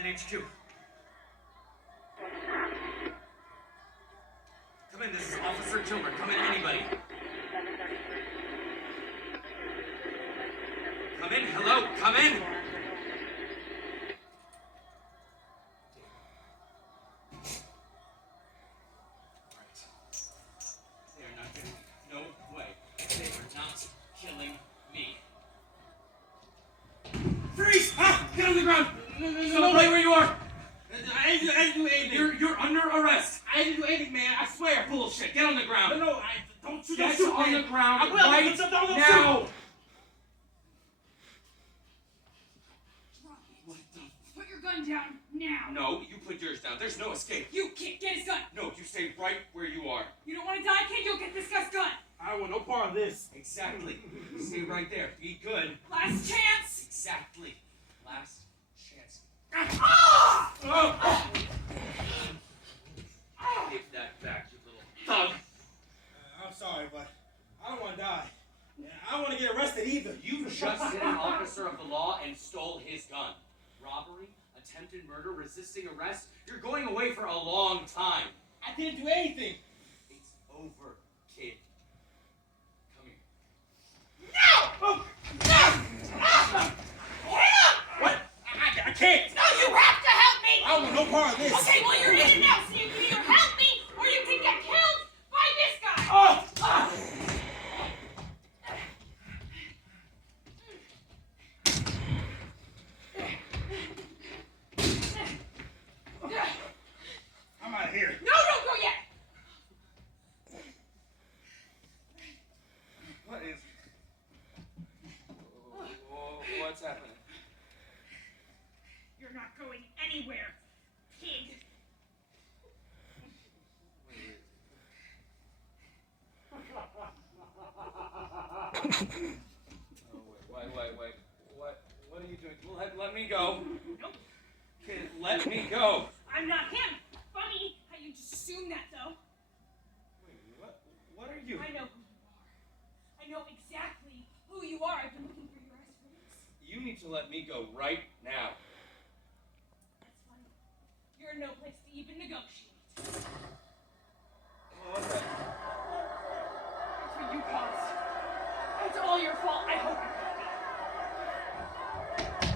I'm in HQ. Come in, this is Officer Kilmer. Come in, anybody. Come in, hello, come in! Alright. They are not getting... No way. They are not killing me. Freeze! Ah! Get on the ground! No way where you are! I didn't do anything. You're under arrest. I didn't do anything, man. I swear. Bullshit. Get on the ground. No, don't shoot. Get Don't shoot, on man. the ground I will. right Don't now. shoot. Put your gun down now. No, you put yours down. There's no escape. You can't get his gun. No, you stay right where you are. You don't want to die, kid? You'll get this guy's gun. I want no part of this. Exactly. Stay right there. Be good. Last chance. Exactly. Last chance. Ah! Oh! Give that back, you little thug. I'm sorry, but I don't want to die. I don't want to get arrested either. You just hit an officer of the law and stole his gun. Robbery, attempted murder, resisting arrest. You're going away for a long time. I didn't do anything. It's over, kid. Come here. No! Oh. No! What? I can't. No, you have to help me! I want no part of this. Okay, well, you're in it now, so you can either help me or you can get killed by this guy! Oh! I'm out of here. No, don't go yet! What is... What's happening? You're not going anywhere, pig. Wait. What are you doing? Let me go. Nope. Kid, let me go. I'm not him. Funny how you just assume that, though. Wait, what are you? I know who you are. I know exactly who you are. I've been looking for your eyes for weeks. You need to let me go right now. That's funny. You're in no place to even negotiate. What the... That's what you caused. It's all your fault. I hope you're happy.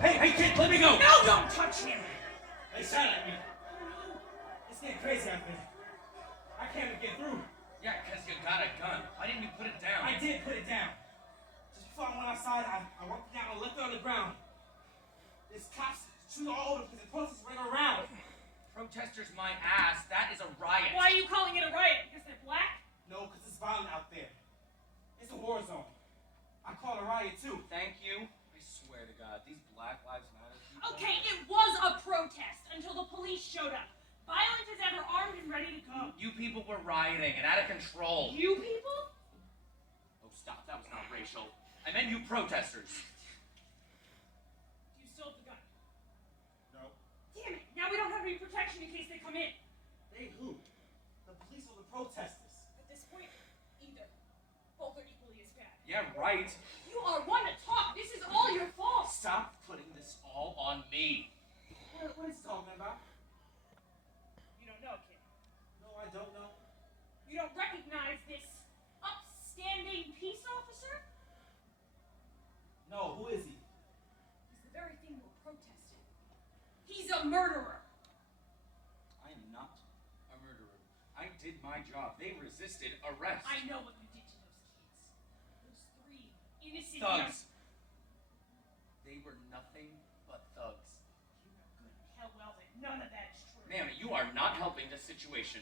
Hey, kid, let me go! No, don't touch him! They shot at me. It's getting crazy out there. I can't even get through. Yeah, because you got a gun. Why didn't you put it down? I did put it down. Just before I went outside, I walked it down and left it on the ground. There's cops shooting all over because the protesters ran around. Protesters my ass. That is a riot. Why are you calling it a riot? Because they're black? No, because it's violent out there. It's a war zone. I call it a riot too. Thank you. I swear to God, these Black Lives Matter people... Okay, it was a protest until the police showed up. Violent as ever, armed and ready to go. You people were rioting and out of control. You people? Oh, stop. That was not racial. I meant you protesters. Do you still have the gun? No. Damn it! Now we don't have any protection in case they come in. They who? The police or the protesters? At this point, either. Both are equally as bad. Yeah, right. You are one to talk. This is all your fault. Stop putting this all on me. What is he talking about? You don't know, kid. No, I don't know. You don't recognize this upstanding peace officer? No, who is he? He's the very thing we're protesting. He's a murderer. I am not a murderer. I did my job. They resisted arrest. I know what you did to those kids. Those three innocent Thugs. They were nothing but thugs. You know good and hell well that none of that is true. Ma'am, you are not helping the situation.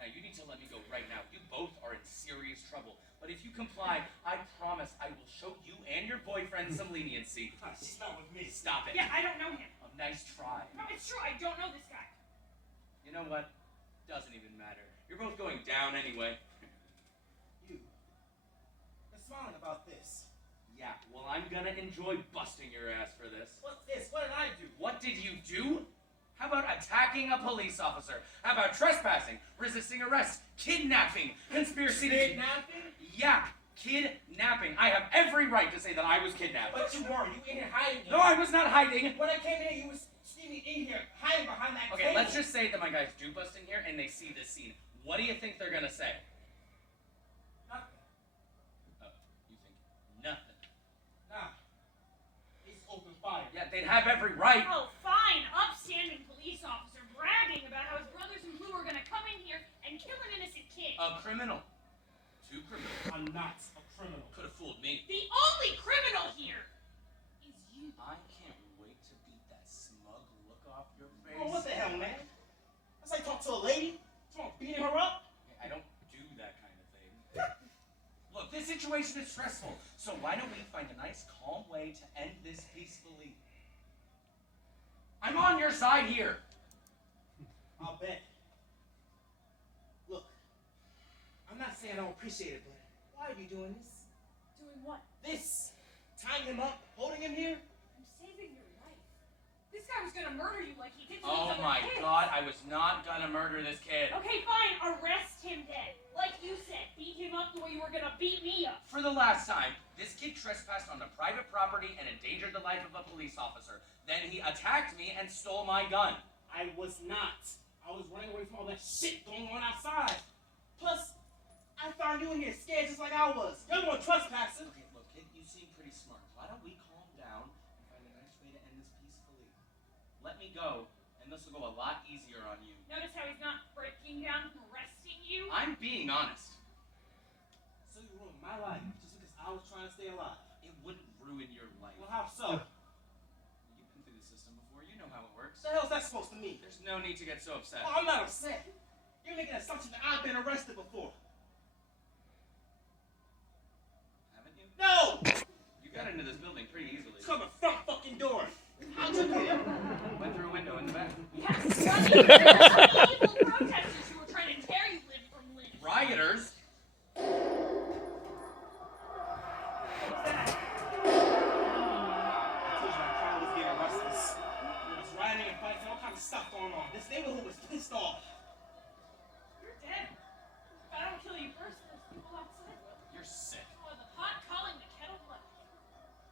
Now, you need to let me go right now. You both are in serious trouble. But if you comply, I promise I will show you and your boyfriend some leniency. She's not with me. Stop it. Yeah, I don't know him. A nice try. No, it's true. I don't know this guy. You know what? Doesn't even matter. You're both going down anyway. You. You're smiling about this. Yeah, well, I'm gonna enjoy busting your ass for this. What's this? What did I do? What did you do? How about attacking a police officer? How about trespassing, resisting arrest, kidnapping, conspiracy to... Kidnapping? Yeah, kidnapping. I have every right to say that I was kidnapped. But you weren't. You in here hiding. No, I was not hiding. When I came here, you was stealing me in here, hiding behind that Okay, table. let's just say that my guys do bust in here and they see this scene. What do you think they're gonna say? Nothing. Oh, you think nothing? Nah. It's open fire. Yeah, they'd have every right. Oh, fine. Upstanding police officer bragging about how his brothers in blue are gonna come in here and kill an innocent kid. A criminal. Two criminals. I'm not a criminal. Could have fooled me. The only criminal here is you. I can't wait to beat that smug look off your face. Oh, what the hell, man? That's like talk to a lady. Talk beating her up. I don't do that kind of thing. Look, this situation is stressful, so why don't we find a nice, calm way to end this peacefully? I'm on your side here. I'll bet. Look, I'm not saying I don't appreciate it, but why are you doing this? Doing what? This? Tying him up, holding him here? I'm saving your life. This guy was gonna murder you like he did to Oh these other my kids. God, I was not gonna murder this kid. Okay, fine. Arrest him then. Like you said, beat him up the way you were gonna beat me up. For the last time, this kid trespassed on the private property and endangered the life of a police officer. Then he attacked me and stole my gun. I was not. I was running away from all that shit going on outside. Plus, I found you in here scared just like I was. You're the one trespassing. Okay, look, kid, you seem pretty smart. Why don't we calm down and find a nice way to end this peacefully? Let me go, and this will go a lot easier on you. Notice how he's not breaking down from arresting you? I'm being honest. So you ruined my life just because I was trying to stay alive. It wouldn't ruin your life. Well, how so? You've been through the system before. You know how it works. What the hell's that supposed to mean? There's no need to get so upset. Oh, I'm not upset. You're making an assumption that I've been arrested before. Haven't you? No! You got into this building pretty easily. It's called the front fucking door. How'd you get in? Went through a window in the back. Yes, evil protesters who were trying to tear you limb from limb. Rioters? Stuff going on. This neighborhood was pissed off. You're dead. If I don't kill you first, there's people outside will. You're sick. Oh, the pot calling the kettle black.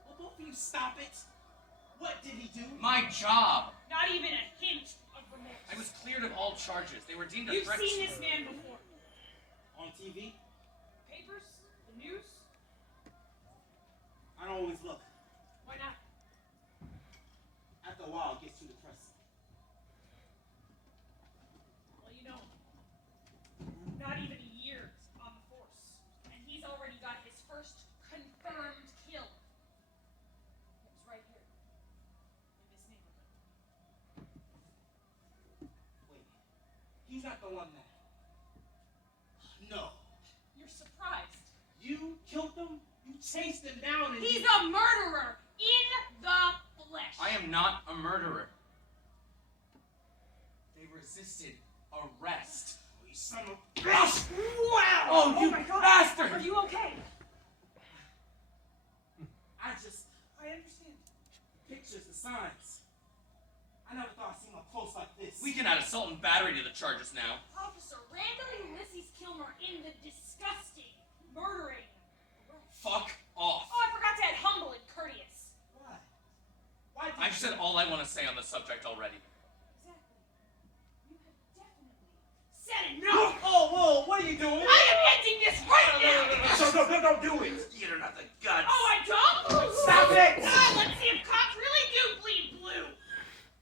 Well, both of you stop it. What did he do? My job. Not even a hint of remorse. I was cleared of all charges. They were deemed a You've threat. seen this man before. On TV? Papers? The news? I don't always look. Why not? After a while, it gets too depressing. Well, you know, not even a year on the force, and he's already got his first confirmed kill. It was right here, in this neighborhood. Wait, he's not the one that... No. You're surprised. You killed him? You chased him down and... He's a murderer in the flesh. I am not a murderer. They resisted arrest. Oh, you son of a bitch! Wow! Oh, you my God. bastard! Are you okay? I understand. The pictures, the signs. I never thought I'd seen up close like this. We can add assault and battery to the charges now. Officer Randall Ulysses Kilmer in the disgusting, murdering arrest. Fuck off. Oh, I forgot to add humble and courteous. Why? Why did I've said all I want to say on the subject already. Exactly. You have definitely said enough. Oh, whoa, what are you doing? I am ending this right now. No, don't do it. You don't have the guts. Oh, I don't? Stop it! Let's see if cops really do bleed blue.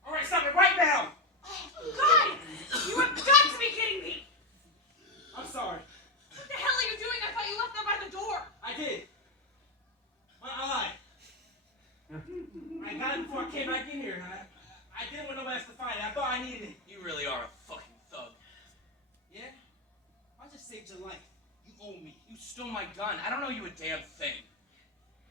All right, stop it right now. Oh, God! You have got to be kidding me. I'm sorry. What the hell are you doing? I thought you left them by the door. I did. But I lied. I got it before I came back in here. I didn't want nobody else to find it. I thought I needed it. You really are a fucking thug. Yeah? I just saved your life. You owe me. You stole my gun. I don't know you a damn thing.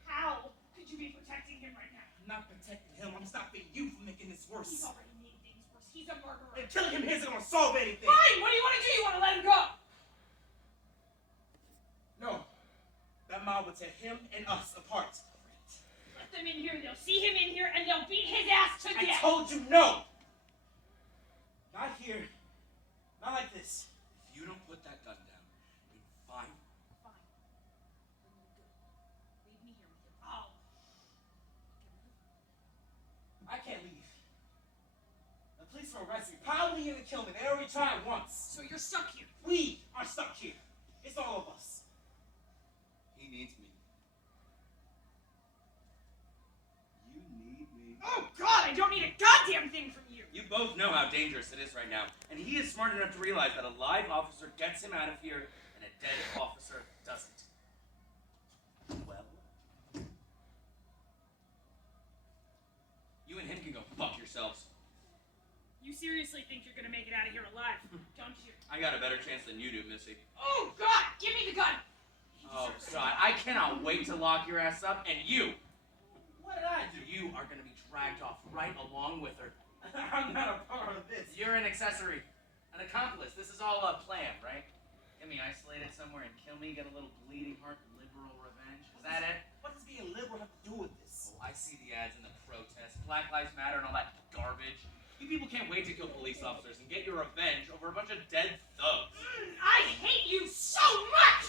How could you be protecting him right now? I'm not protecting him. I'm stopping you from making this worse. He's already made things worse. He's a murderer. And killing him isn't gonna solve anything. Fine! What do you want to do? You want to let him go? No. That mob would tear him and us apart. Let them in here. They'll see him in here, and they'll beat his ass to I death. told you no. Not here. Not like this. If you don't put that gun down, then fine. Fine. Then we're good. Leave me here with him. Oh. I can't leave. arrest me, probably gonna kill me. They already tried once. So you're stuck here. We are stuck here. It's all of us. He needs me. You need me. Oh God, I don't need a goddamn thing from you. You both know how dangerous it is right now, and he is smart enough to realize that a live officer gets him out of here, and a dead officer doesn't. Well, you and him can go fuck yourselves. You seriously think you're gonna make it out of here alive, don't you? I got a better chance than you do, Missy. Oh God, give me the gun. Oh God, I cannot wait to lock your ass up, and you, What did I do? you are gonna be dragged off right along with her. I'm not a part of this. You're an accessory, an accomplice. This is all a plan, right? Get me isolated somewhere and kill me, get a little bleeding heart liberal revenge. Is that it? What does being liberal have to do with this? Oh, I see the ads and the protests, Black Lives Matter and all that garbage. You people can't wait to kill police officers and get your revenge over a bunch of dead thugs. I hate you so much.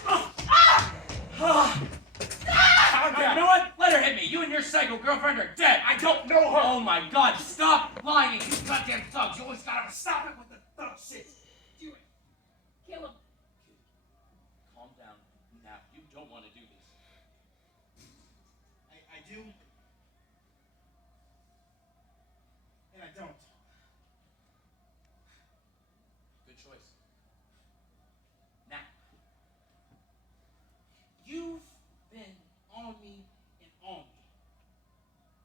You know what? Let her hit me. You and your psycho girlfriend are dead. I don't know her. Oh my God! Stop lying, you goddamn thugs! You always gotta Stop it with the thug shit. Do it. Kill him. Calm down. Now, you don't want to do this. I do. And I don't. Good choice. Now, You've been on me and on me.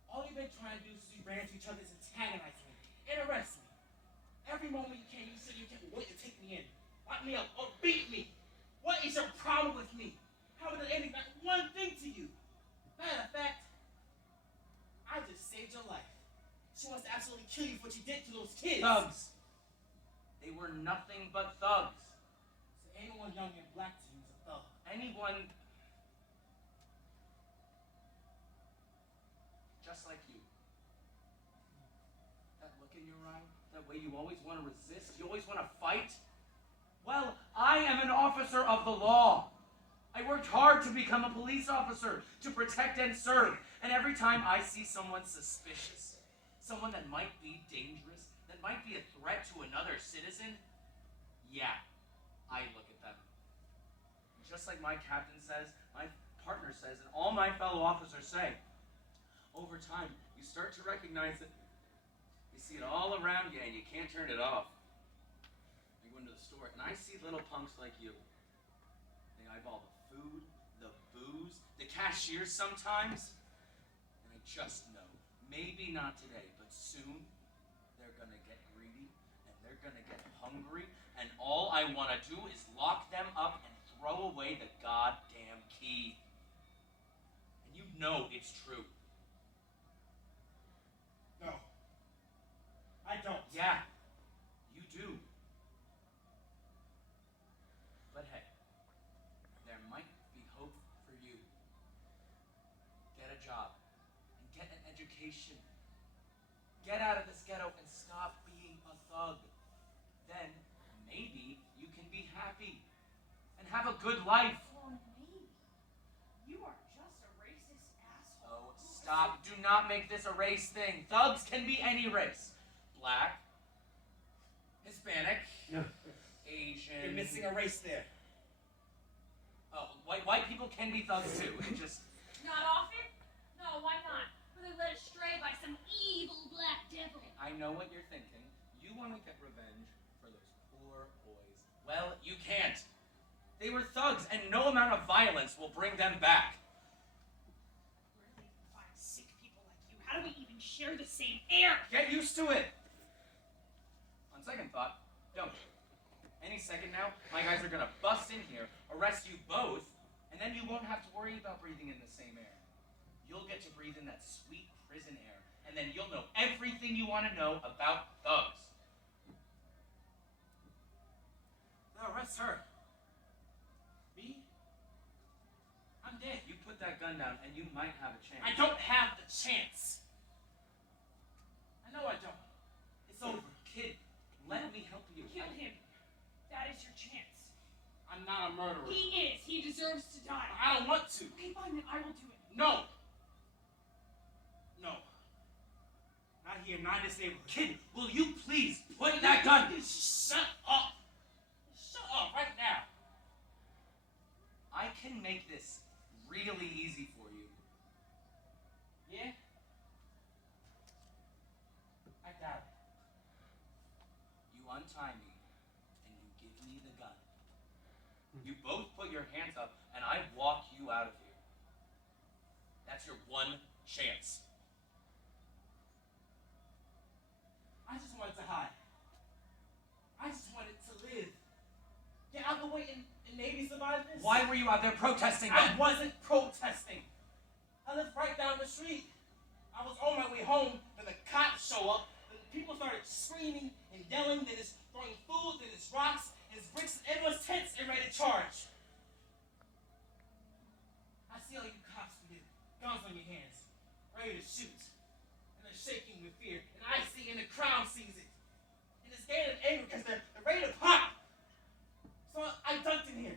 All you've been trying to do since we ran into each other is antagonize me and arrest me. Every moment you can, you said you can't wait to take me in, lock me up, or beat me. What is your problem with me? How would it anything back one thing to you? Matter of fact, I just saved your life. She wants to absolutely kill you for what you did to those kids. thugs. They were nothing but thugs. So anyone young and black to you is a thug. Anyone just like you. That look in your eye, that way you always want to resist, you always want to fight. Well, I am an officer of the law. I worked hard to become a police officer, to protect and serve. And every time I see someone suspicious, someone that might be dangerous, that might be a threat to another citizen, yeah, I look at them. Just like my captain says, my partner says, and all my fellow officers say, over time, you start to recognize it. You see it all around you, and you can't turn it off. I go into the store, and I see little punks like you. They eyeball the food, the booze, the cashier sometimes, and I just know, maybe not today, but soon, they're gonna get greedy, and they're gonna get hungry, and all I want to do is lock them up and throw away the goddamn key. And you know it's true. No. I don't. Yeah, you do. But hey, there might be hope for you. Get a job and get an education. Get out of this ghetto and stop being a thug. Then maybe you can be happy and have a good life. Well, maybe. You are just a racist asshole. Oh, stop. Do not make this a race thing. Thugs can be any race. Black, Hispanic, Asian. You're missing a race there. Oh, white people can be thugs too. It just... Not often? No, why not? Were they led astray by some evil black devil? I know what you're thinking. You want to get revenge for those poor boys. Well, you can't. They were thugs, and no amount of violence will bring them back. Where do they even find sick people like you? How do we even share the same air? Get used to it. On second thought, don't. Any second now, my guys are gonna bust in here, arrest you both, and then you won't have to worry about breathing in the same air. You'll get to breathe in that sweet prison air, and then you'll know everything you want to know about thugs. Now arrest her. Me? I'm dead. You put that gun down, and you might have a chance. I don't have the chance. I know I don't. It's over. Kid, let me help you. Kill him. That is your chance. I'm not a murderer. He is. He deserves to die. I don't want to. Okay, fine, then I will do it. No. No. Not here, not in this neighborhood. Kid, will you please Put that gun. Shut up. Shut up right now. I can make this really easy for you. Yeah? I doubt it. You untie me, and you give me the gun. You both put your hands up, and I walk you out of here. That's your one chance. I just wanted to hide. I just wanted to live. Get out the way and maybe survive this. Why were you out there protesting I then? wasn't protesting. I lived right down the street. I was on my way home when the cops show up. And people started screaming and yelling. Then it's throwing food, then it's rocks, and it's bricks, and everyone's tense and ready to charge. I see all you cops with guns on your hands, ready to shoot. And they're shaking with fear. And I see, and the crowd sees it. And it's getting angry because they're ready to pop. So I ducked in here.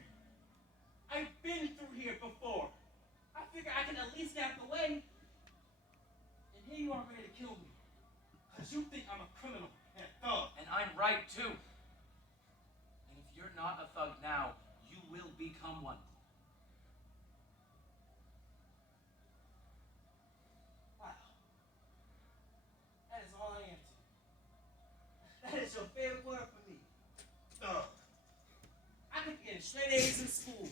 I've been through here before. I figure I can at least get out the way. And here you are ready to kill me. Because you think I'm a criminal and a thug. And I'm right too. And if you're not a thug now, you will become one. Wow. That is all I am to you. That is your favorite word for me. Thug. I could be getting straight A's in school.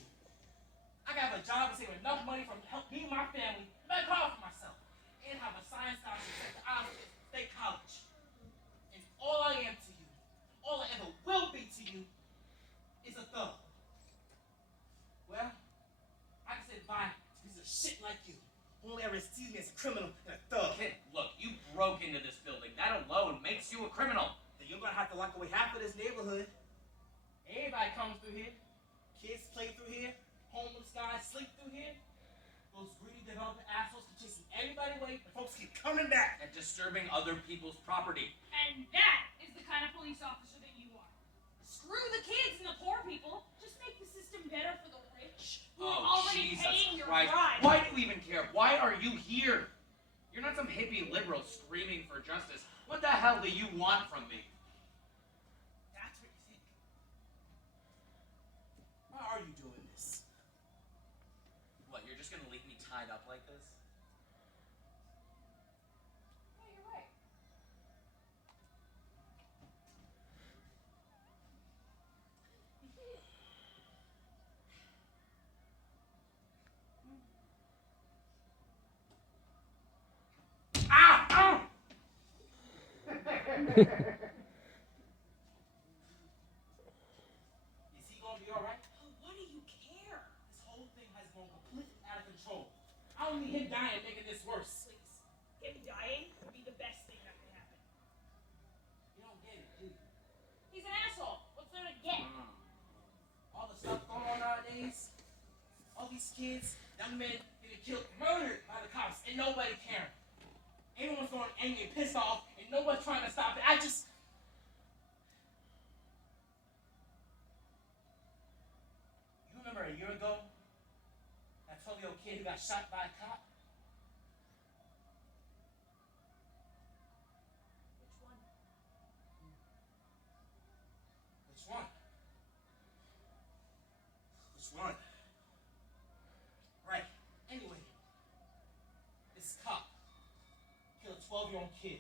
I could have a job and save enough money from help me and my family, make car for myself, and have a science scholarship at the State College. And all I am to you, all I ever will be to you, is a thug. Well, I can say bye to pieces of shit like you, who only ever sees me as a criminal and a thug. Kid, look, you broke into this building. That alone makes you a criminal. Then you're gonna have to lock away half of this neighborhood. Everybody comes through here. Kids play through here. Homeless guys sleep through here. Those greedy developer assholes keep chasing everybody away, and folks keep coming back. And disturbing other people's property. And that is the kind of police officer that you are. Screw the kids and the poor people. Just make the system better for the rich who are already Jesus paying your Christ. bribes. Why do you even care? Why are you here? You're not some hippie liberal screaming for justice. What the hell do you want from me? That's what you think. Why are you doing this? What, you're just gonna leave me tied up like this? Yeah, you're right. Ah! Ah! Is he gonna be alright? Oh, what do you care? This whole thing has gone completely out of control. I don't need him dying making this worse. Please. Him dying would be the best thing that could happen. You don't get it, do you? He's an asshole. What's there to get? All the stuff going on nowadays, all these kids, young men getting killed, murdered by the cops, and nobody caring. Everyone's going angry and pissed off, and nobody's trying to stop it. You remember a year ago, that 12-year-old kid who got shot by a cop? Which one? Which one? Which one? Right. Anyway, this cop killed a 12-year-old kid.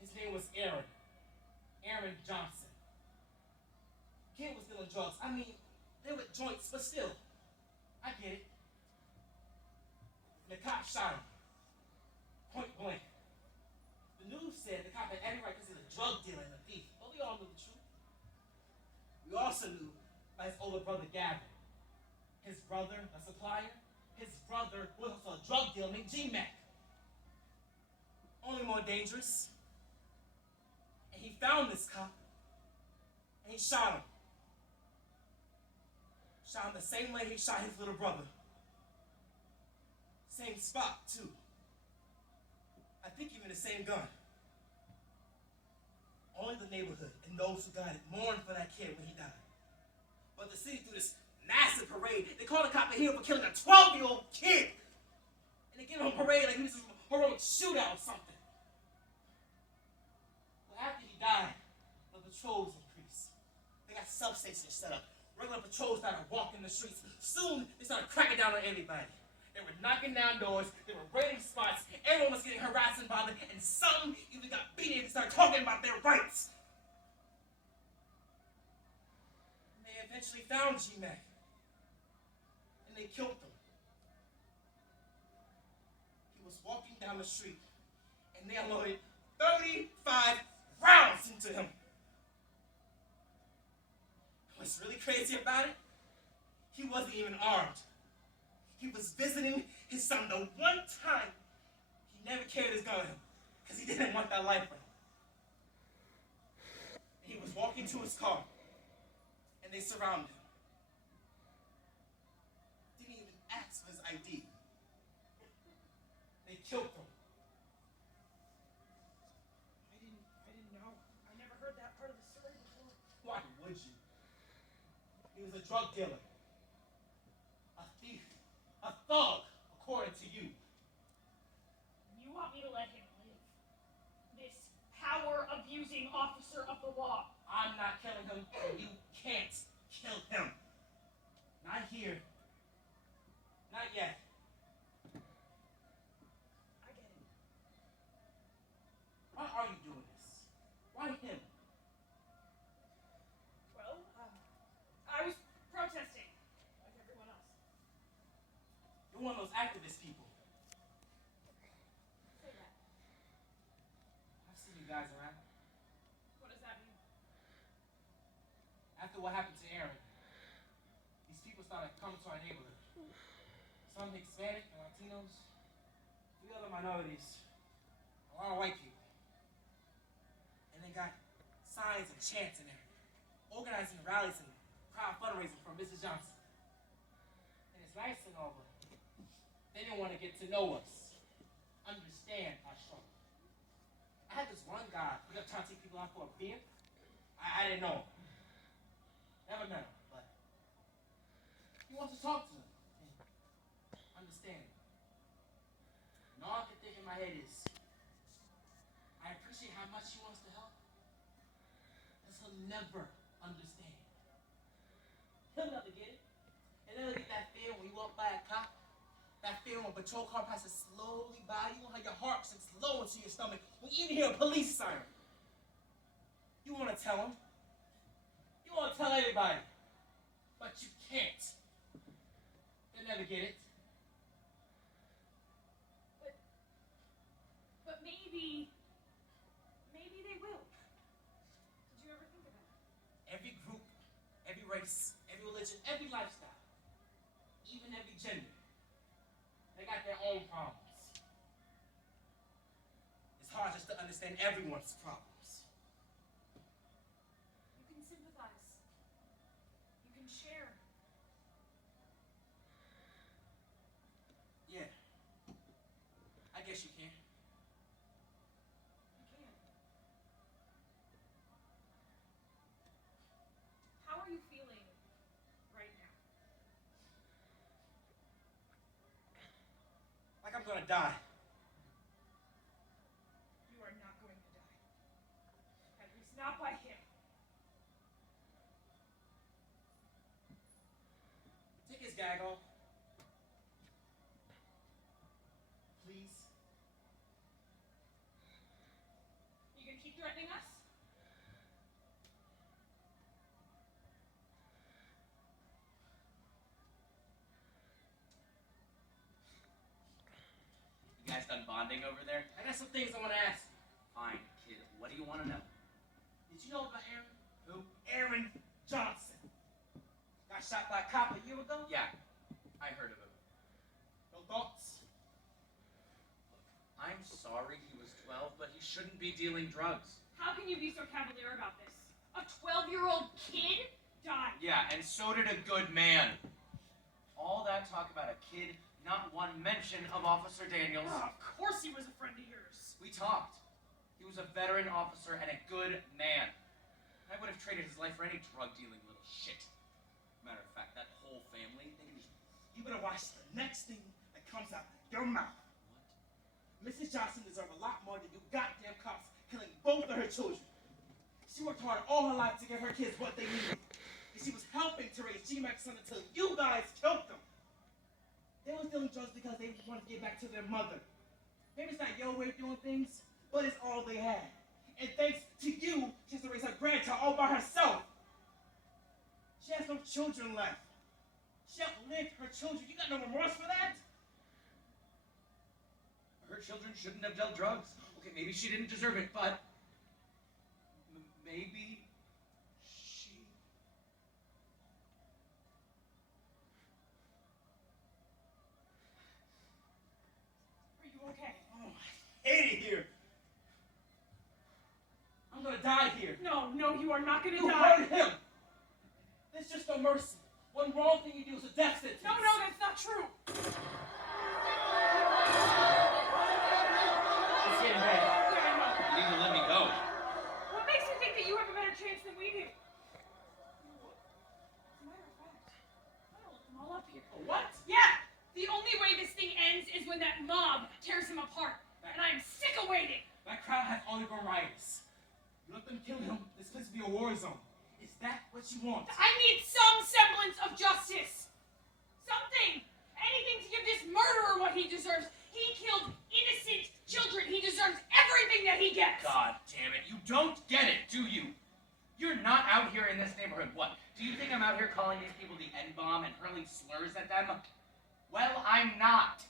His name was Aaron. Aaron Johnson. Kid was dealing drugs. I mean, they were joints, but still. I get it. The cop shot him. Point blank. The news said the cop had every right because he's a drug dealer and a thief. But we all knew the truth. We also knew by his older brother Gavin. His brother, a supplier. His brother was also a drug dealer named G-Mac. Only more dangerous. And he found this cop. And he shot him. Shot him the same way he shot his little brother. Same spot, too. I think even the same gun. Only the neighborhood and those who got it mourned for that kid when he died. But the city threw this massive parade. They called the cop a hero for killing a 12-year-old kid. And they gave him a parade like he was a heroic shootout or something. Well, substation set up. Regular patrols started walking the streets. Soon, they started cracking down on everybody. They were knocking down doors. They were raiding spots. Everyone was getting harassed and bothered. And some even got beaten and started talking about their rights. And they eventually found G-Mac. And they killed him. He was walking down the street. And they unloaded 35 rounds into him. What's really crazy about it? He wasn't even armed. He was visiting his son the one time he never carried his gun with him because he didn't want that life for him. And he was walking to his car and they surrounded him. Didn't even ask for his ID. They killed him. I didn't know. I never heard that part of the story before. Why would you? He was a drug dealer. A thief. A thug, according to you. You want me to let him live? This power-abusing officer of the law. I'm not killing him, and you can't kill him. Not here. Not yet. I get it. Why are you doing this? Why him? Well, I was protesting, like everyone else. You're one of those activist people. Say that. I've seen you guys around. What does that mean? After what happened to Aaron, these people started coming to our neighborhood. Some Hispanic and Latinos, 3 other minorities, a lot of white people. And they got signs and chants in there, organizing rallies and crowd fundraising for Mrs. Johnson. And it's nice and all, but they didn't want to get to know us, understand our struggle. I had this one guy who kept trying to take people out for a beer. I didn't know him. Never met him, but he wants to talk to them and understand. And all I can think in my head is, I appreciate how much he wants to help, because he'll never understand. He'll never get it. And then he'll get that fear when you walk by a cop, that fear when a patrol car passes slowly by you, how your heart sinks low into your stomach when you even hear a police siren. You want to tell him. You want to tell everybody. But you can't. They'll never get it. But maybe they will. Did you ever think of that? Every group, every race, every religion, every lifestyle, even every gender, they got their own problems. It's hard just to understand everyone's problems. You can sympathize. You can share. Yeah. I guess you can. You can. How are you feeling right now? Like I'm gonna die. You are not going to die. At least not by him. Take his gag off. Please. You gonna keep threatening us? You guys done bonding over there? I got some things I want to ask you. Fine, kid. What do you want to know? Did you know about Aaron? Who? Aaron Johnson. Got shot by a cop a year ago? Yeah, I heard of him. No thoughts? I'm sorry he was 12, but he shouldn't be dealing drugs. How can you be so cavalier about this? A 12-year-old kid died. Yeah, and so did a good man. All that talk about a kid, not one mention of Officer Daniels. Oh, of course he was a friend of yours. We talked. He was a veteran officer and a good man. I would have traded his life for any drug-dealing little shit. Matter of fact, that whole family, they can just... You better watch the next thing that comes out your mouth. What? Mrs. Johnson deserves a lot more than you goddamn cops killing both of her children. She worked hard all her life to give her kids what they needed. and she was helping to raise G-Mac's son until you guys killed them. They were dealing drugs because they wanted to get back to their mother. Maybe it's not your way of doing things, but it's all they had. And thanks to you, she has to raise her grandchild all by herself. She has no children left. She outlived her children. You got no remorse for that? Her children shouldn't have dealt drugs. Okay, maybe she didn't deserve it, but maybe she... Are you okay? Oh, I hate it here. I'm gonna die here. No, you are not gonna You die. hurt him. There's just no mercy. One wrong thing you do is a death sentence. No, that's not true. It's getting bad. Yeah, I know. You need to let me go. What makes you think that you have a better chance than we do? As a matter of fact, I'll look them all up here. What? Yeah! The only way this thing ends is when that mob tears him apart. And I am sick of waiting. That crowd has only been rioters. You let them kill him, this place will be a war zone. Is that what you want? I need some semblance of justice. Something. Anything to give this murderer what he deserves. He killed innocent children. He deserves everything that he gets. God damn it, you don't get it, do you? You're not out here in this neighborhood. What? Do you think I'm out here calling these people the N-bomb and hurling slurs at them? Well, I'm not.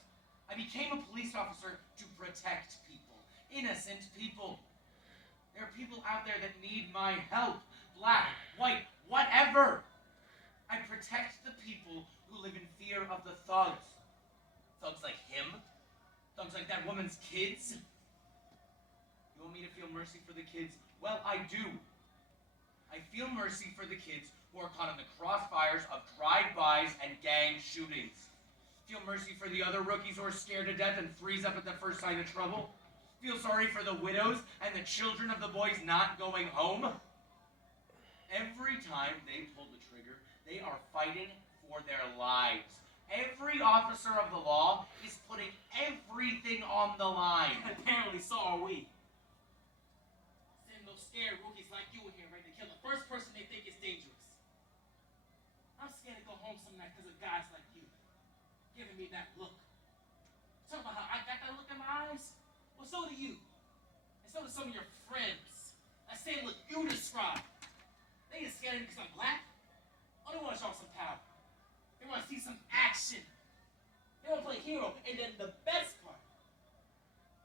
I became a police officer to protect people. Innocent people. There are people out there that need my help. Black, white, whatever. I protect the people who live in fear of the thugs. Thugs like him? Thugs like that woman's kids? You want me to feel mercy for the kids? Well, I do. I feel mercy for the kids who are caught in the crossfires of drive-bys and gang shootings. Feel mercy for the other rookies who are scared to death and freeze up at the first sign of trouble. Feel sorry for the widows and the children of the boys not going home. Every time they pull the trigger, they are fighting for their lives. Every officer of the law is putting everything on the line. Apparently, so are we. Send those scared rookies like you in here ready to kill the first person they think is dangerous. I'm scared to go home some night because of guys like you. Giving me that look. Talk about how I got that look in my eyes? Well, so do you. And so do some of your friends. That same look you described. They get scared because I'm black. Oh, they want to show some power. They want to see some action. They want to play hero. And then the best part,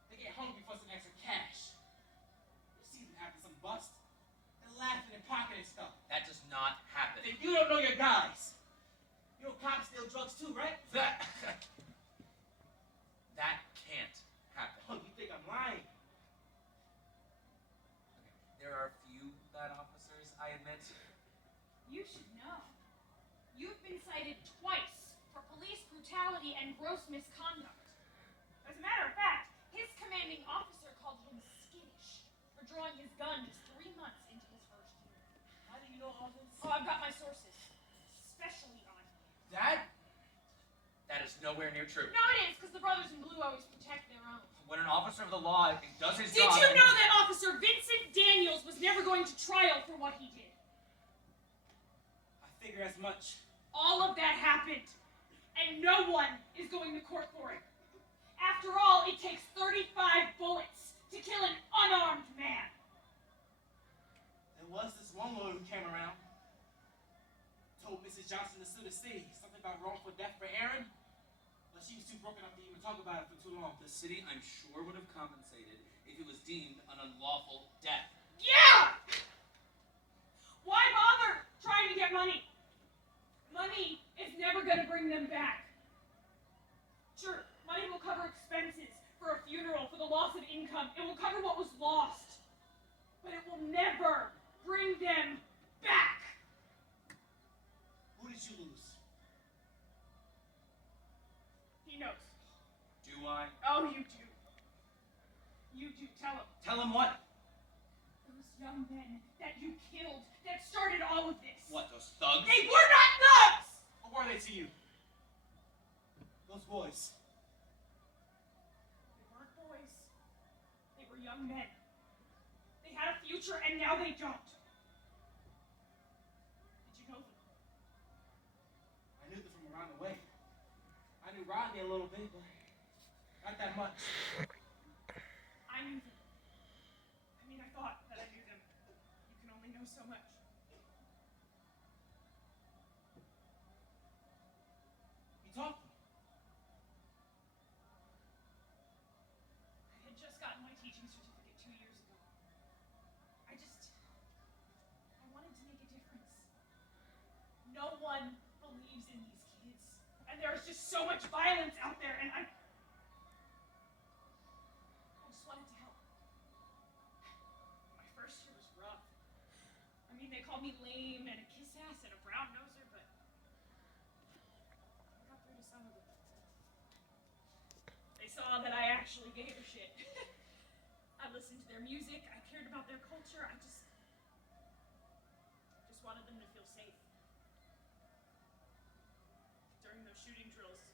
they get hungry for some extra cash. You see them after some bust. They're laughing and pocketing stuff. That does not happen. Then you don't know your guys. You know cops steal drugs too, right? That can't happen. Oh, you think I'm lying? Okay. There are few bad officers, I admit. You should know. You've been cited twice for police brutality and gross misconduct. As a matter of fact, his commanding officer called him skittish for drawing his gun just 3 months into his first year. How do you know all this? Oh, I've got my sources, especially on him. That is nowhere near true. No, it is, because the brothers in blue always protect their own. When an officer of the law does his Did job... you know that Officer Vincent Daniels was never going to trial for what he did? I figure as much. All of that happened, and no one is going to court for it. After all, it takes 35 bullets to kill an unarmed man. There was this one lawyer who came around, told Mrs. Johnson to sue the city, something about wrongful death for Aaron, but she was too broken up to even talk about it for too long. The city, I'm sure, would have compensated if it was deemed an unlawful death. Yeah! Why bother trying to get money? Money is never going to bring them back. Sure, money will cover expenses for a funeral, for the loss of income. It will cover what was lost. But it will never bring them back. Who did you lose? He knows. Do I? Oh, you do. You do. Tell him. Tell him what? Those young men that you killed, that started all of this. What, those thugs? They were not thugs! Or were they to you? Those boys. They weren't boys. They were young men. They had a future, and now they don't. Did you know them? knew Rodney a little bit, but not that much. I knew them. I mean, I thought that I knew them. You can only know so much. You talked to me. I had just gotten my teaching certificate 2 years ago. I wanted to make a difference. No one believes in these kids. And there's just so much violence out there, and I just wanted to help. My first year was rough. I mean, they called me lame and a kiss ass and a brown noser, but I got through to some of it. They saw that I actually gave a shit. I listened to their music, I cared about their culture, I just wanted them to feel safe. During those shooting drills,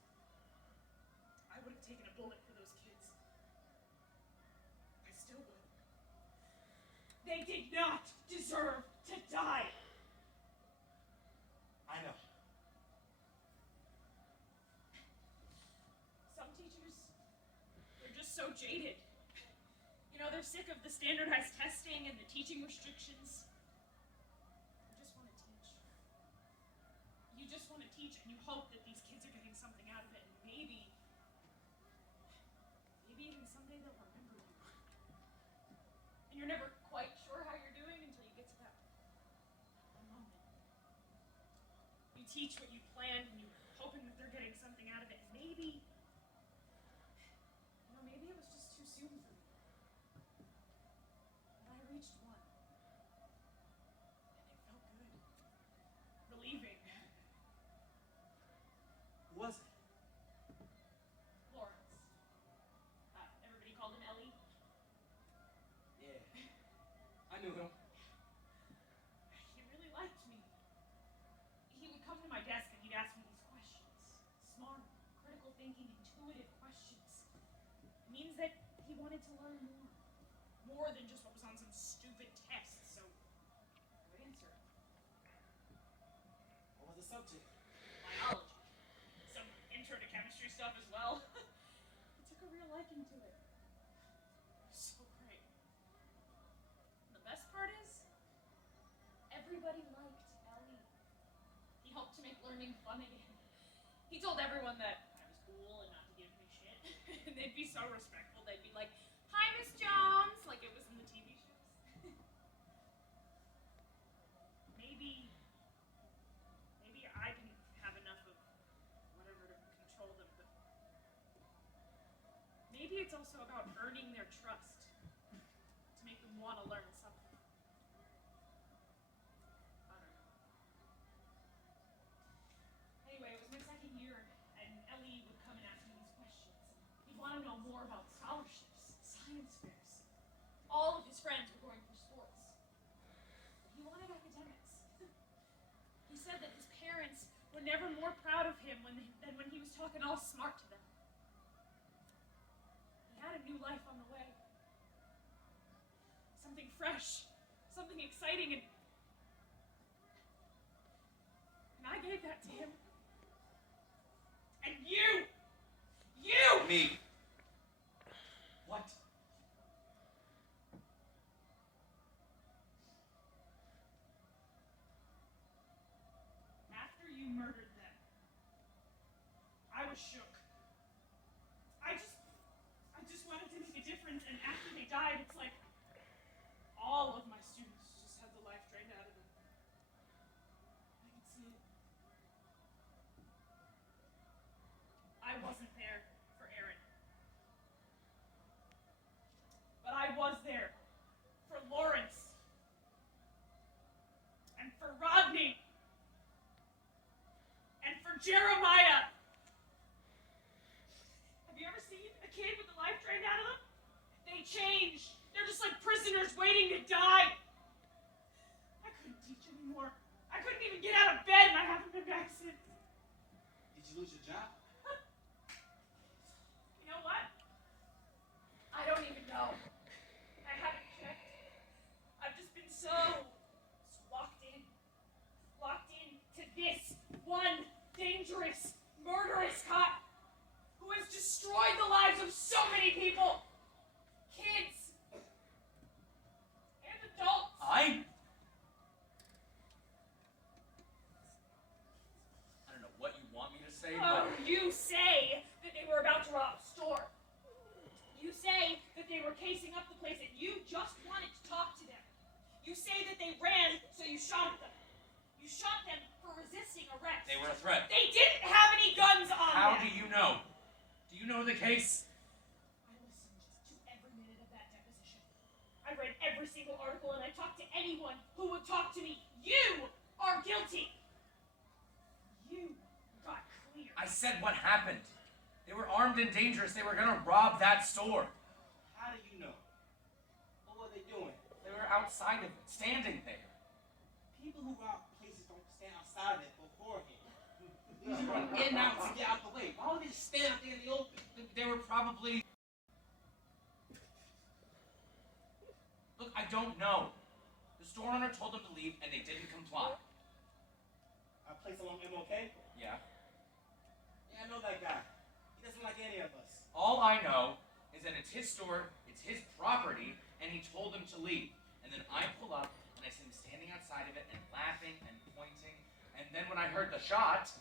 I would have taken a bullet for those kids. I still would. They did not deserve to die. I know. Some teachers, they're just so jaded. You know, they're sick of the standardized testing and the teaching restrictions. You just want to teach. You just want to teach, and you hope that these kids are getting something out of it, and maybe even someday they'll remember you. And you're never quite sure how you're doing until you get to that one moment. You teach what you planned, and you're hoping that they're getting something out of it, and maybe it was just too soon for me. But I reached one. And it felt good. Relieving. Who was it? Lawrence. Everybody called him Ellie. Yeah. I knew him. He really liked me. He would come to my desk and he'd ask me these questions. Smart, critical thinking, intuitive questions. It means that he wanted to learn more. More than just what was on some stupid test, so I would answer. What was the subject? Biology. Some intro to chemistry stuff as well. I took a real liking to it. It was so great. The best part is, everybody liked Ellie. He helped to make learning fun again. He told everyone that I was cool and not to give me shit. And they'd be so respectful. They'd be like, "Hi, Miss Jones," like it was in the TV shows. maybe I didn't have enough of whatever to control them, but maybe it's also about earning their trust to make them want to learn something. I don't know. Anyway, it was my second year, and Ellie would come and ask me these questions. He'd want to know more about scholarships, science fairs. All of his friends were going for sports. But he wanted academics. He said that his parents were never more proud of him than when he was talking all smart to them. He had a new life on the way. Something fresh, something exciting, and I gave that to him. And you! Me. What? After you murdered them, I was shook. I just wanted to make a difference, and after they died, it's like all of my students just had the life drained out of them. I could see it. I wasn't there for Aaron. But I was there for Lawrence. And for Rodney. And for Jeremiah. Have you ever seen a kid with the life drained out of them? They change. They're just like prisoners waiting to die. I couldn't teach anymore. I couldn't even get out of bed, and I haven't been back since. Did you lose your job? You know what? I don't even know. I haven't checked. I've just been so locked in to this one dangerous, murderous cop. pacing up the place, and you just wanted to talk to them. You say that they ran, so you shot at them. You shot them for resisting arrest. They were a threat. They didn't have any guns on How them. do you know? Do you know the case? I listened to every minute of that deposition. I read every single article, and I talked to anyone who would talk to me. You are guilty. You got clear. I said what happened. They were armed and dangerous. They were gonna rob that store. How do you know? What were they doing? They were outside of it, standing there. People who rob places don't stand outside of it beforehand. You should run in and out to get out the way. Why would they just stand out there in the open? They were probably... Look, I don't know. The store owner told them to leave, and they didn't comply. A place along MLK? Yeah? Yeah, I know that guy. He doesn't like any of us. All I know is that it's his store, it's his property, and he told them to leave. And then I pull up, and I see them standing outside of it and laughing and pointing. And then when I heard the shot,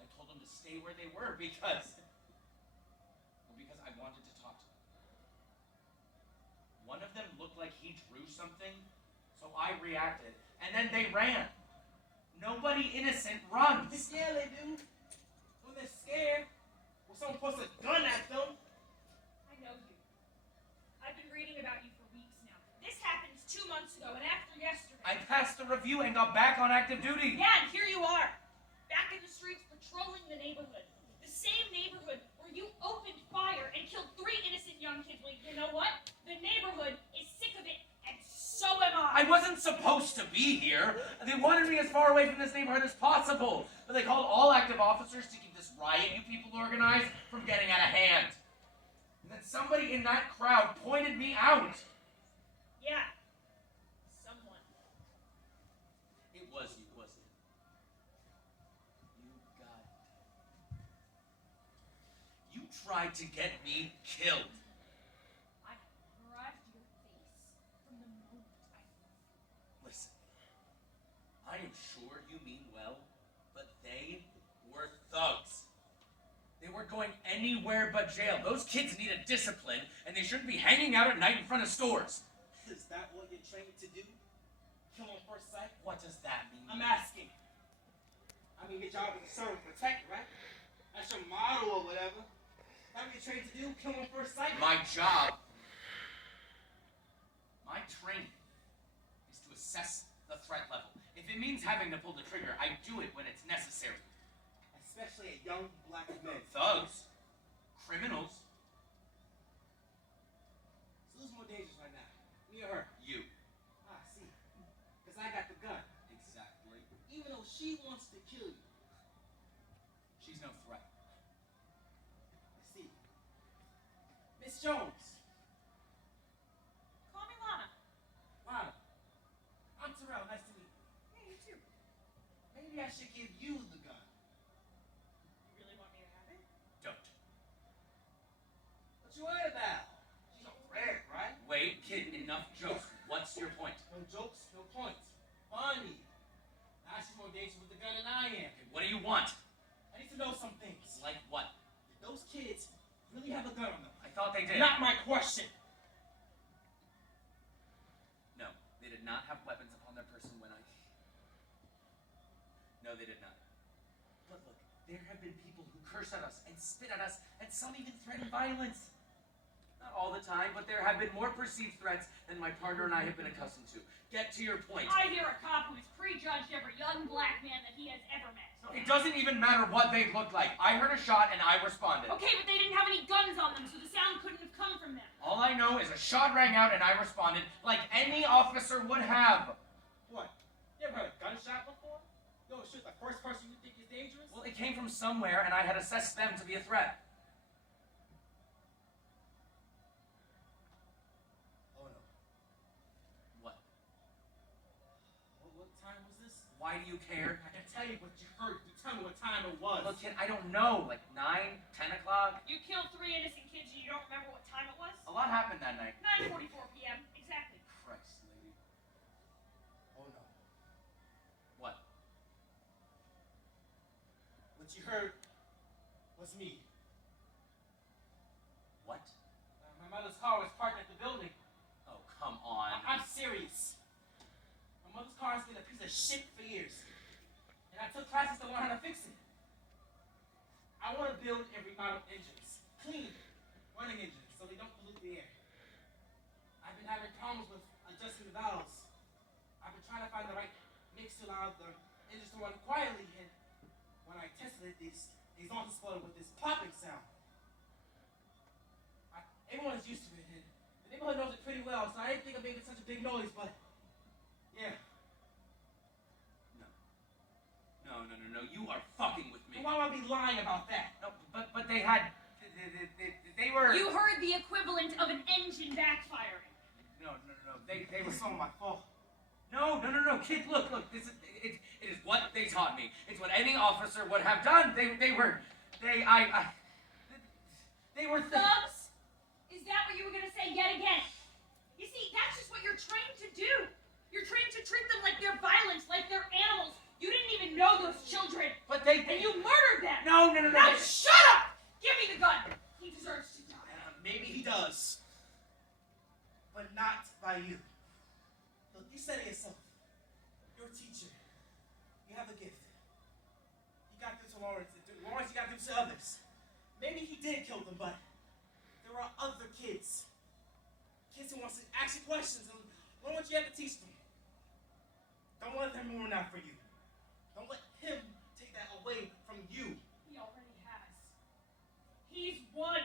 I told them to stay where they were because I wanted to talk to them. One of them looked like he drew something, so I reacted, and then they ran. Nobody innocent runs. Yeah, they do. When they're scared, when someone puts a gun at them. I know you. I've been reading about you for weeks now. This happened 2 months ago, and after yesterday. I passed the review and got back on active duty. Yeah, and here you are. Back in the streets patrolling the neighborhood. The same neighborhood where you opened fire and killed 3 innocent young kids. Well, you know what? The neighborhood is sick of it, and so am I. I wasn't supposed to be here. They wanted me as far away from this neighborhood as possible. But they called all active officers to keep this riot you people organized from getting out of hand. And then somebody in that crowd pointed me out. Yeah. Someone. It was you, wasn't it? You got it. You tried to get me killed. I memorized your face from the moment I Listen, I am sure you mean well, but they were thugs. They weren't going anywhere but jail. Those kids needed discipline, and they shouldn't be hanging out at night in front of stores. Is that what you're trained to do? Kill on first sight? What does that mean? I'm asking. I mean, your job is to serve and protect, right? That's your motto or whatever. That's what you're trained to do? Kill on first sight? My job, my training, is to assess the threat level. If it means having to pull the trigger, I do it when it's necessary. Especially at young black men. Thugs, criminals, So who's more dangerous right now? Me or her? you. Ah, I see. Because I got the gun. Exactly. Even though she wants to kill you. She's no threat. I see. Miss Jones. Call me Lana. Lana. I'm Terrell. Nice to meet you. Yeah, you too. Maybe I should give you the gun. You really want me to have it? Don't. What you worried about? She's a threat, right? Wait, kid, enough jokes. What's your point? No jokes, no points. Funny. Now she's more dangerous with the gun than I am. Okay, what do you want? I need to know some things. Like what? Did those kids really have a gun on them? I thought they did. Not my question. No, they did not have weapons upon their person when I... No, they did not. But look, there have been people who curse at us and spit at us, and some even threaten violence. Not all the time, but there have been more perceived threats than my partner and I have been accustomed to. Get to your point. I hear a cop who's prejudged every young black man that he has ever met. It doesn't even matter what they looked like. I heard a shot and I responded. Okay, but they didn't have any guns on them, so the sound couldn't have come from them. All I know is a shot rang out and I responded like any officer would have. What? You ever heard a gunshot before? Yo, shoot the first person you think is dangerous? Well, it came from somewhere and I had assessed them to be a threat. Oh no. What? What time was this? Why do you care? I can tell you what you heard. You tell me what time it was. Look, kid, I don't know. Like 9, 10 o'clock? You killed 3 innocent kids and you don't remember what time it was? A lot happened that night. 9:44 p.m. Exactly. Christ, lady. Oh no. What? What you heard was me. What? My mother's car was parked at the building. shit for years. And I took classes to learn how to fix it. I want to build and remodel engines. Clean, running engines, so they don't pollute the air. I've been having problems with adjusting the valves. I've been trying to find the right mix to allow the engines to run quietly, and when I tested it, these exhaust exploded with this popping sound. Everyone is used to it, and the neighborhood knows it pretty well, so I didn't think of making such a big noise, but yeah. No, you are fucking with me. Why would I be lying about that? No, but they had, they were... You heard the equivalent of an engine backfiring. No, they were... It's all my fault. No, kid, look, it is what they taught me. It's what any officer would have done. They were Thugs? Is that what you were gonna say yet again? You see, that's just what you're trained to do. You're trained to treat them like they're violent, like they're animals. You didn't even know those children. But And you murdered them. No. Now shut up! Give me the gun. He deserves to die. Maybe he does. But not by you. Look, you said it yourself. You're a teacher. You have a gift. You got through to Lawrence. Lawrence, you got through to others. Maybe he did kill them, but there are other kids. Kids who want to ask you questions and learn what you have to teach them. Don't let them ruin that for you. Don't let him take that away from you. He already has. He's won.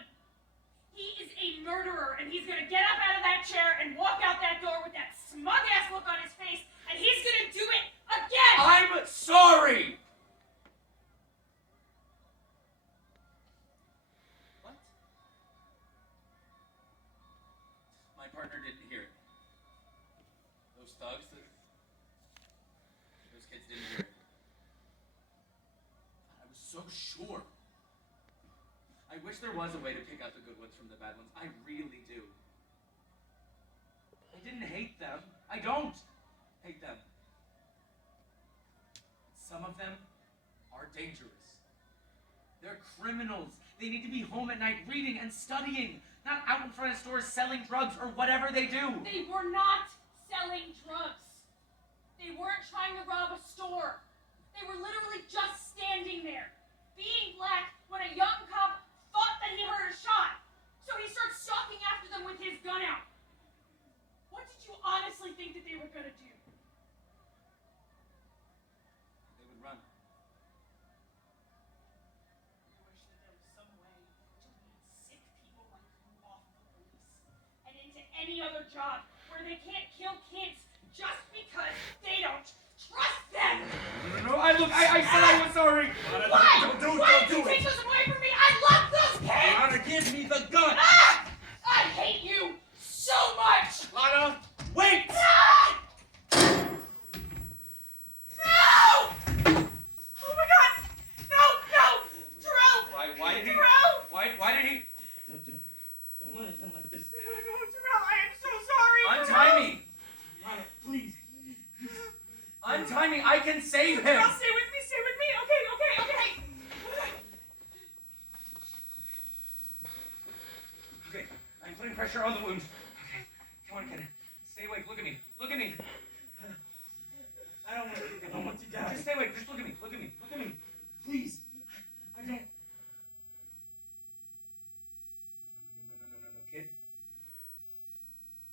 He is a murderer, and he's gonna get up out of that chair and walk out that door with that smug-ass look on his face, and he's gonna do it again! I'm sorry! What? My partner didn't hear it. Those thugs, those kids didn't hear it. I was so sure. I wish there was a way to pick out the good ones from the bad ones. I really do. I didn't hate them. I don't hate them. Some of them are dangerous. They're criminals. They need to be home at night reading and studying, not out in front of stores selling drugs or whatever they do. They were not selling drugs. They weren't trying to rob a store. They were literally just standing there, being black, when a young cop thought that he heard a shot. So he starts stalking after them with his gun out. What did you honestly think that they were gonna do? They would run. I wish that there was some way to weed sick people like you off the police and into any other job where they can't kill kids just because they don't trust them. No, I said I was sorry. Why? Don't Why did do you it. take those away from me? I love those kids! Lana, give me the gun. Ah! I hate you so much! Lana, wait! Ah! No! Oh my God! No! Terrell! Why did he? Terrell! Why did he? Don't let him like this. No, Terrell, I am so sorry! Untie me! Lana, please. Untie me! I can save him! Terrell, stay with me! Okay. Okay, I'm putting pressure on the wound. Okay, come on, kid. Stay awake. Look at me. I don't want to die. Just stay awake. Just look at me. Please. I don't. No, kid.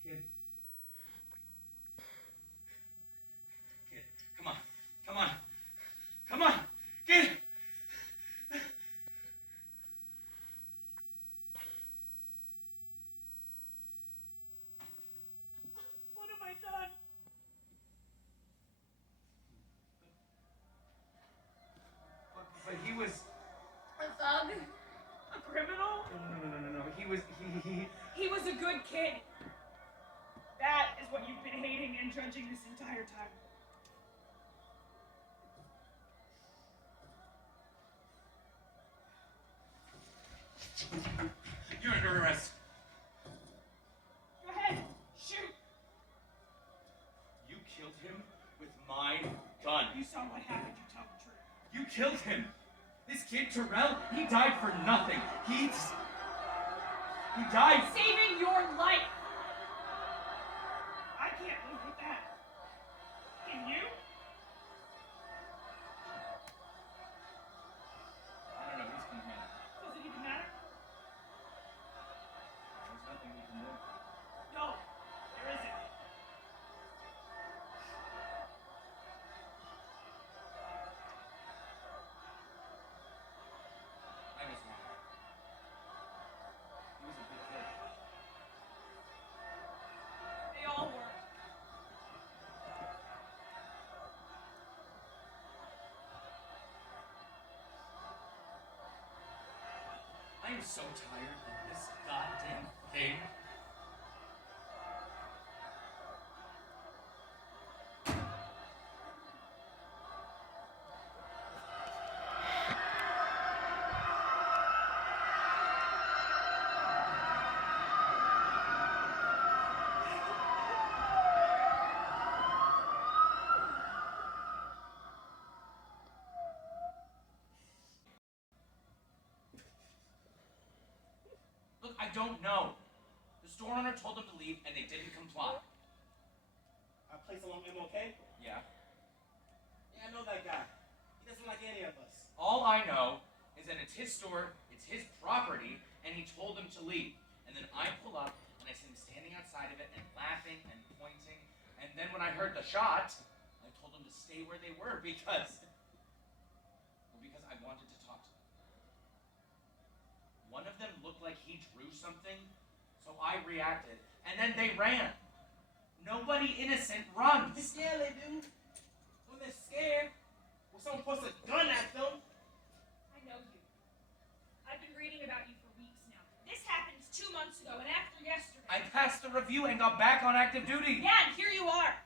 Kid, come on, kid! What have I done? But he was... A thug? A criminal? No. He was a good kid. That is what you've been hating and judging this entire time. You're under arrest. Go ahead, shoot. You killed him with my gun. You saw what happened, you tell the truth. You killed him. This kid, Terrell, he died for nothing. He died... Saving your life. I can't live with that. Can you? I'm so tired of this goddamn thing. Look, I don't know. The store owner told them to leave, and they didn't comply. Our place along MLK? Yeah? Yeah, I know that guy. He doesn't like any of us. All I know is that it's his store, it's his property, and he told them to leave. And then I pull up, and I see him standing outside of it, and laughing and pointing. And then when I heard the shot, I told them to stay where they were because I wanted to talk to them. One of them looked like he drew something, so I reacted, and then they ran. Nobody innocent runs. Yeah, they do. When they're scared, when someone puts a gun at them. I know you. I've been reading about you for weeks now. This happened 2 months ago, and after yesterday. I passed the review and got back on active duty. Yeah, and here you are.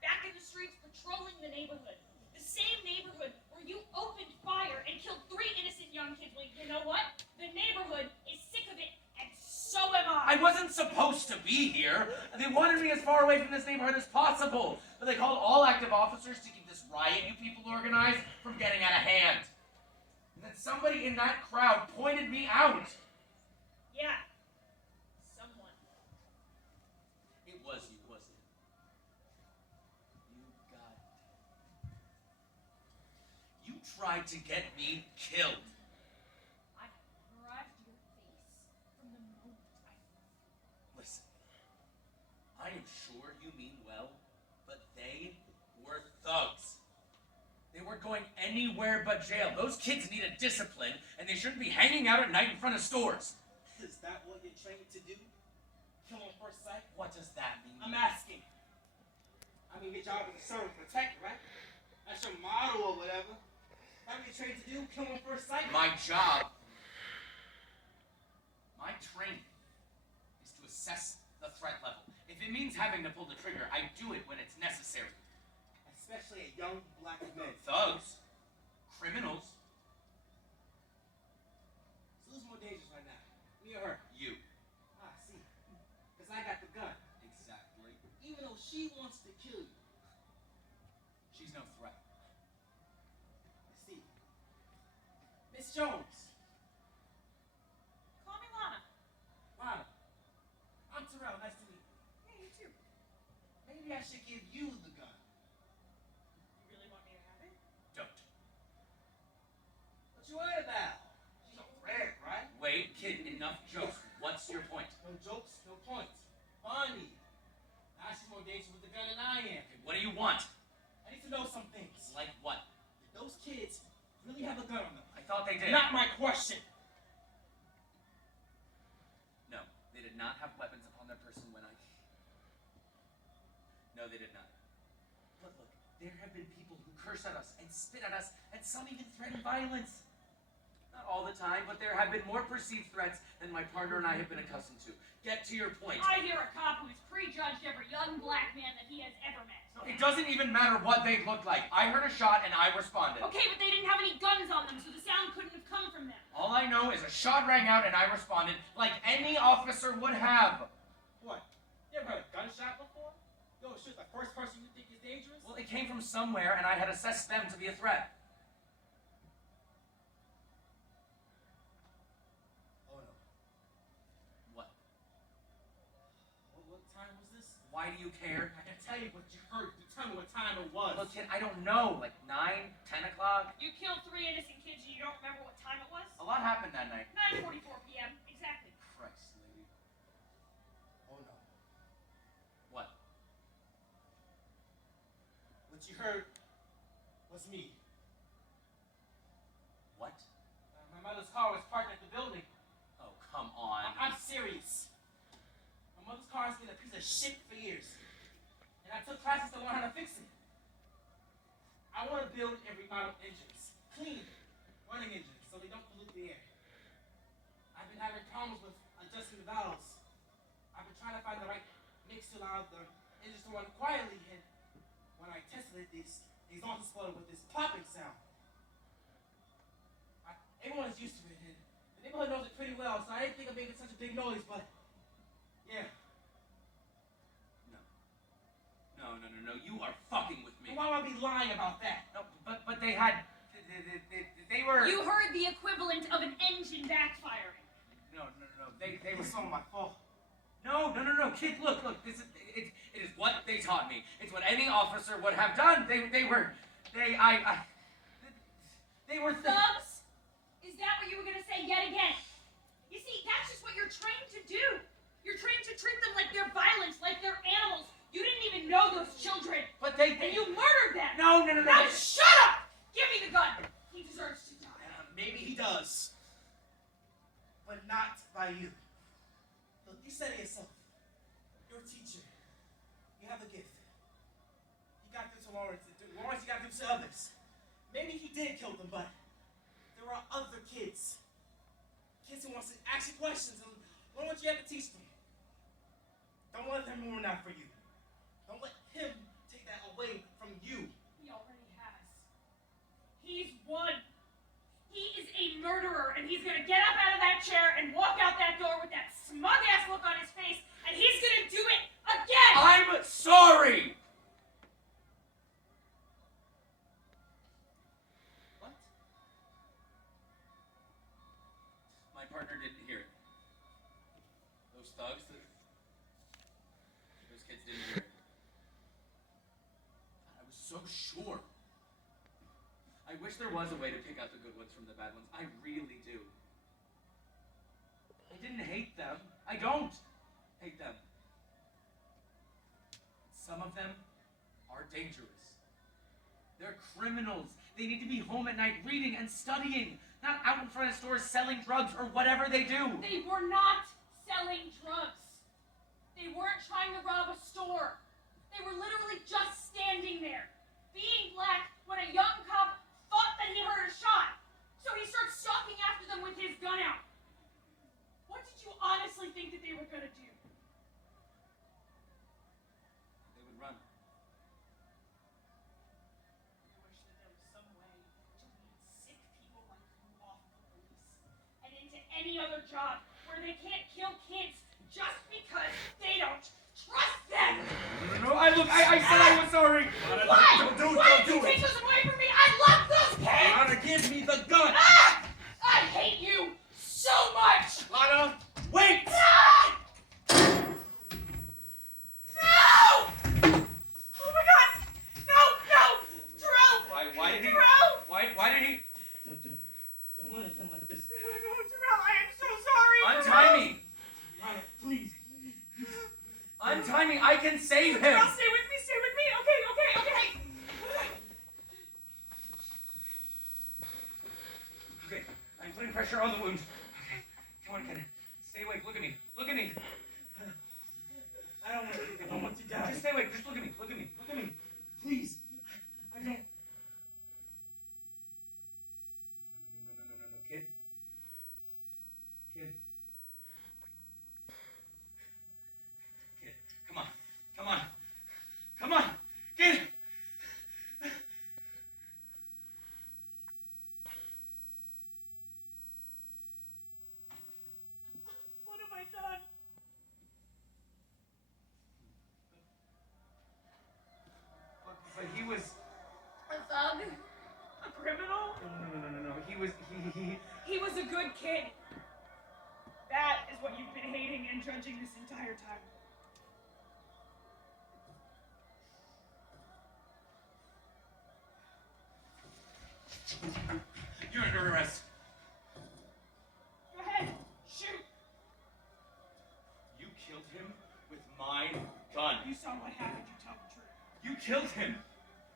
Back in the streets patrolling the neighborhood. The same neighborhood where you opened fire and killed 3 innocent young kids. Well, you know what? The neighborhood is sick of it, and so am I. I wasn't supposed to be here. They wanted me as far away from this neighborhood as possible. But they called all active officers to keep this riot you people organized from getting out of hand. And then somebody in that crowd pointed me out. Yeah. Someone. It was you, wasn't it? You got it. You tried to get me killed. I grabbed your face from the moment I... Listen, I am sure you mean well, but they were thugs. They weren't going anywhere but jail. Those kids needed discipline, and they shouldn't be hanging out at night in front of stores. Is that what you're trained to do? Kill on first sight? What does that mean? I'm asking. I mean, your job is to serve and protect, right? That's your motto or whatever. That's what you're trained to do? Kill on first sight? My job, my training, is to assess the threat level. If it means having to pull the trigger, I do it when it's necessary. Especially a young black man. Thugs, criminals, So who's more dangerous right now? Me or her? you. Ah, I see. Because I got the gun. Exactly. Even though she wants to kill you. She's no threat. I see. Miss Jones. Call me Lana. Lana. I'm Terrell. Nice to meet you. Yeah, you too. Maybe I should give you the gun. You really want me to have it? Don't. What you worried about? She's a threat, right? Wait, kid, enough jokes. What's your point? No jokes, no points. Funny. Now she's more dangerous with the gun than I am. Okay, what do you want? I need to know some things. Like what? Did those kids really have a gun on them? I thought they did. Not my question. No, they did not have weapons upon their person when I... No, they did not. But look, there have been people who curse at us and spit at us, and some even threaten violence. Not all the time, but there have been more perceived threats than my partner and I have been accustomed to. Get to your point. I hear a cop who's prejudged every young black man that he has ever met. It doesn't even matter what they look like. I heard a shot and I responded. Okay, but they didn't have any guns on them, so the sound couldn't have come from them. All I know is a shot rang out and I responded like any officer would have. What? You ever heard a gunshot before? Yo, shoot the first person you think is dangerous? Well, it came from somewhere and I had assessed them to be a threat. Oh no. What? What time was this? Why do you care? I can tell you what you heard. You tell me what time it was. Look, kid, I don't know. Like 9, 10 o'clock? You killed 3 innocent kids and you don't remember what time it was? A lot happened that night. 9:44 p.m. Exactly. Christ, lady. Oh no. What? What you heard was me. What? My mother's car was parked at the building. Oh, come on. I'm serious. My mother's car has been a piece of shit for years. And I took classes to learn how to fix it. I want to build and remodel engines. Clean, running engines, so they don't pollute the air. I've been having problems with adjusting the valves. I've been trying to find the right mix to allow the engines to run quietly, and when I tested it, this exhaust exploded with this popping sound. Everyone is used to it, and the neighborhood knows it pretty well, so I didn't think of making such a big noise, but yeah. No, you are fucking with me. And why would I be lying about that? No, but they had, they were... You heard the equivalent of an engine backfiring. No, they were... It's all my fault. No, kid, look, this is, it is what they taught me. It's what any officer would have done. They were Thugs? Is that what you were gonna say yet again? You see, that's just what you're trained to do. You're trained to treat them like they're violent, like they're animals. You didn't even know those children. But And you murdered them. No. Now shut up! Give me the gun. He deserves to die. Maybe he does. But not by you. Look, you said it yourself. You're a teacher. You have a gift. You got through to Lawrence. Lawrence, you got through to others. Maybe he did kill them, but there are other kids. Kids who want to ask you questions and learn what you have to teach them. Don't let them ruin that for you. Don't let him take that away from you. He already has. He's won. He is a murderer, and he's gonna get up out of that chair and walk out that door with that smug-ass look on his face, and he's gonna do it again! I'm sorry! What? My partner didn't hear it. Those thugs, those kids didn't hear it. I was so sure. I wish there was a way to pick out the good ones from the bad ones. I really do. I didn't hate them. I don't hate them. Some of them are dangerous. They're criminals. They need to be home at night reading and studying, not out in front of stores selling drugs or whatever they do. They were not selling drugs. They weren't trying to rob a store. They were literally just standing there, being black, when a young cop thought that he heard a shot. So he starts stalking after them with his gun out. What did you honestly think that they were going to do? They would run. I wish that there was some way to weed sick people like you off the police and into any other job where they can't kill kids just because they don't trust them. No, I said I was sorry. Why? Don't Why do did you it. take those away from me? I love those kids! Lana, give me the gun. Ah! I hate you so much! Lana, wait. Ah! No! Oh my God! No! Terrell! Why did he? Terrell! Why did he? Don't let it come like this. No, Terrell, I am so sorry! Untie me. Lana, please. Untie me. I can save him. Terrell, stay with me. Okay. Okay, I'm putting pressure on the wound. Okay, come on, kid. Stay awake. Look at me. I don't want to think. I don't want to die. Just stay awake. Just look at me. Please. I don't. No, kid. Come on, kid. What have I done? But he was. A thug? A criminal? No. He was a good kid. That is what you've been hating and judging this entire time. You're under arrest. Go ahead. Shoot. You killed him with my gun. You saw what happened. You tell the truth. You killed him.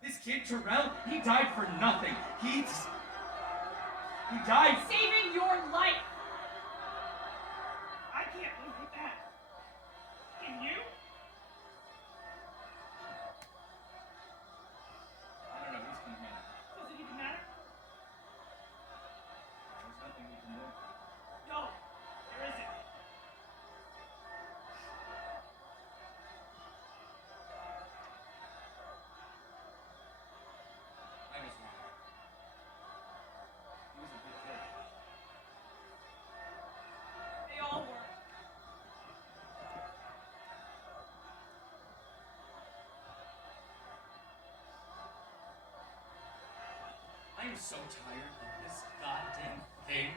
This kid, Terrell, he died for nothing. He died. Saving your life. I can't live with that. Can you? I don't know who's gonna win. Does it even matter? There's nothing we can do. No, there I'm so tired of this goddamn thing.